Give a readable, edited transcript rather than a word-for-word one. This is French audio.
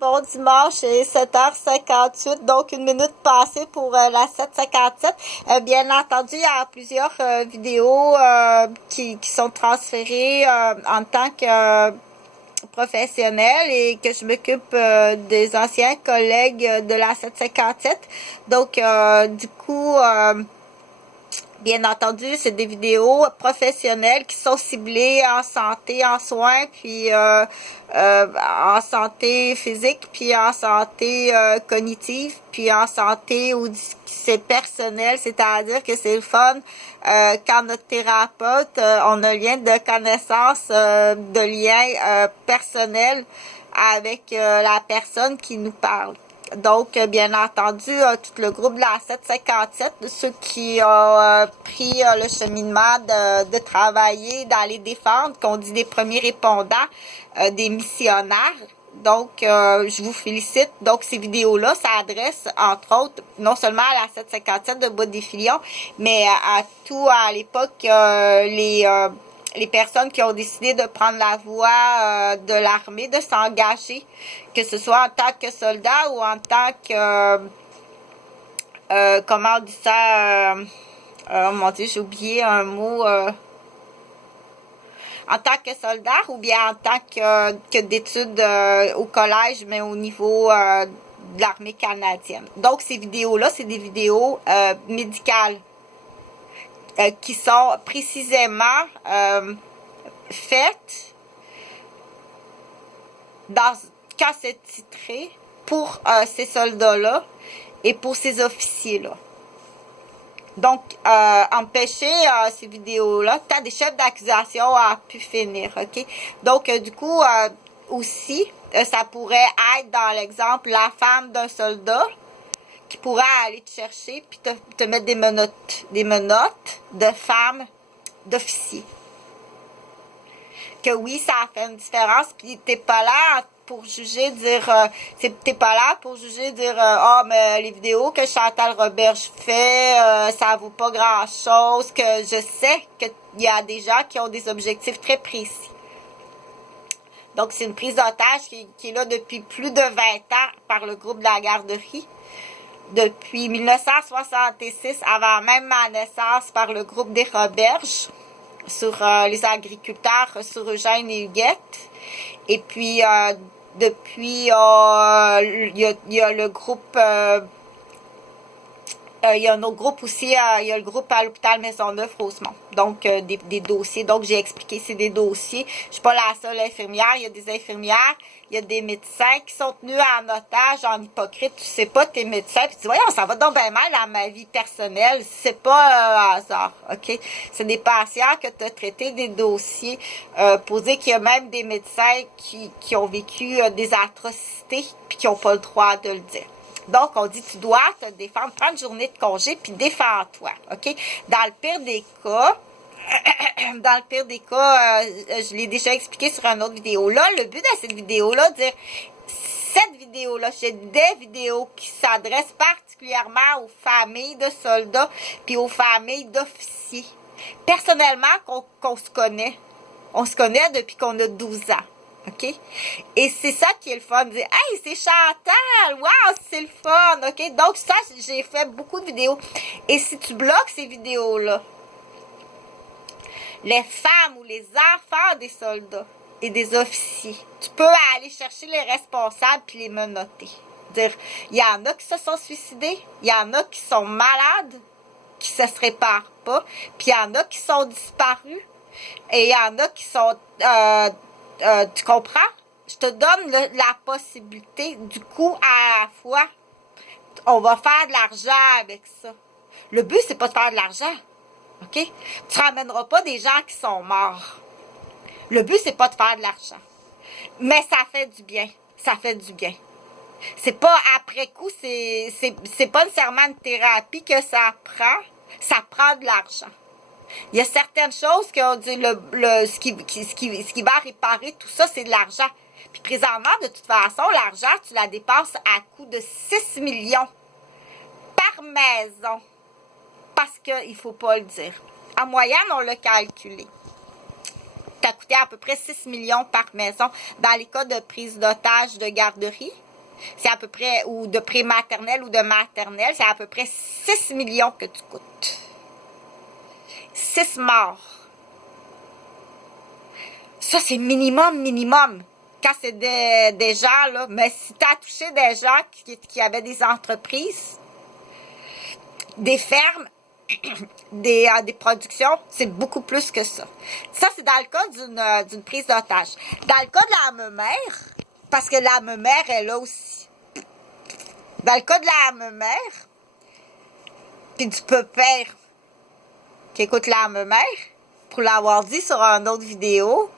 Bon dimanche, et 7h58, donc une minute passée pour la 757. Bien entendu, il y a plusieurs vidéos qui sont transférées en tant que professionnel et que je m'occupe des anciens collègues de la 757. Donc, du coup, bien entendu, c'est des vidéos professionnelles qui sont ciblées en santé, en soins, puis en santé physique, puis en santé cognitive, puis en santé où c'est personnel, c'est-à-dire que c'est le fun quand notre thérapeute, on a un lien de connaissance, de lien personnel avec la personne qui nous parle. Donc, bien entendu, tout le groupe de la 757, ceux qui ont pris le cheminement de travailler, d'aller défendre, qu'on dit des premiers répondants, des missionnaires. Donc, je vous félicite. Donc, ces vidéos-là s'adressent, entre autres, non seulement à la 757 de Bois-des-Filions, mais à tout, à l'époque, les personnes qui ont décidé de prendre la voie de l'armée, de s'engager, que ce soit en tant que soldat ou en tant que, comment on dit ça, oh mon Dieu, j'ai oublié un mot, en tant que soldat ou bien en tant que d'études au collège, mais au niveau de l'armée canadienne. Donc, ces vidéos-là, c'est des vidéos médicales qui sont précisément faites quand c'est titré pour ces soldats-là et pour ces officiers-là. Donc, empêcher ces vidéos-là, t'as des chefs d'accusation à pu finir, ok? Donc, du coup, aussi, ça pourrait être, dans l'exemple, la femme d'un soldat qui pourrait aller te chercher puis te mettre des menottes de femmes d'officiers. Que oui, ça fait une différence, puis t'es pas là pour juger, t'es pas là pour juger, mais les vidéos que Chantal Roberge fait, ça vaut pas grand chose, que je sais qu'il y a des gens qui ont des objectifs très précis. Donc, c'est une prise d'otage qui est là depuis plus de 20 ans par le groupe de la garderie. Depuis 1966, avant même ma naissance, par le groupe des Roberges, sur les agriculteurs, sur Eugène et Huguette. Et puis, depuis, il y a le groupe, il y a un autre groupe aussi, il y a le groupe à l'hôpital Maisonneuve-Rosemont. Donc, des dossiers. Donc, j'ai expliqué, c'est des dossiers. Je suis pas la seule infirmière. Il y a des infirmières, il y a des médecins qui sont tenus en otage, en hypocrite. Tu sais pas, t'es médecin. Puis tu dis, voyons, ça va donc bien mal dans ma vie personnelle. C'est pas un hasard, OK? C'est des patients que tu as traités, des dossiers, pour dire qu'il y a même des médecins qui ont vécu des atrocités puis qui n'ont pas le droit de le dire. Donc, on dit, tu dois te défendre, prendre une journée de congé, puis défends-toi, OK? Dans le pire des cas, je l'ai déjà expliqué sur une autre vidéo. Là, le but de cette vidéo-là, dire, cette vidéo-là, j'ai des vidéos qui s'adressent particulièrement aux familles de soldats, puis aux familles d'officiers. Personnellement, qu'on se connaît. On se connaît depuis qu'on a 12 ans. OK? Et c'est ça qui est le fun. Dire, hey, c'est Chantal! Wow, c'est le fun! OK? Donc, ça, j'ai fait beaucoup de vidéos. Et si tu bloques ces vidéos-là, les femmes ou les enfants des soldats et des officiers, tu peux aller chercher les responsables puis les menotter. Dire, il y en a qui se sont suicidés, il y en a qui sont malades, qui se réparent pas, puis il y en a qui sont disparus, et il y en a qui sont... tu comprends? Je te donne la possibilité, du coup, à la fois, on va faire de l'argent avec ça. Le but, c'est pas de faire de l'argent, OK? Tu ramèneras pas des gens qui sont morts. Le but, c'est pas de faire de l'argent. Mais ça fait du bien. Ça fait du bien. C'est pas après coup, c'est pas nécessairement une thérapie que ça prend. Ça prend de l'argent. Il y a certaines choses qu'on dit, ce qui va réparer tout ça, c'est de l'argent. Puis présentement, de toute façon, l'argent, tu la dépenses à coût de 6 millions par maison. Parce qu'il ne faut pas le dire. En moyenne, on l'a calculé. Ça a coûté à peu près 6 millions par maison dans les cas de prise d'otage de garderie. C'est à peu près, ou de prématernelle ou de maternelle, c'est à peu près 6 millions que tu coûtes. 6 morts. Ça, c'est minimum. Quand c'est des gens, là, mais si tu as touché des gens qui avaient des entreprises, des fermes, des productions, c'est beaucoup plus que ça. Ça, c'est dans le cas d'une prise d'otage. Dans le cas de l'âme mère, parce que l'âme mère est là aussi. Dans le cas de l'âme mère, puis du père qui écoute l'âme mère, pour l'avoir dit sur une autre vidéo,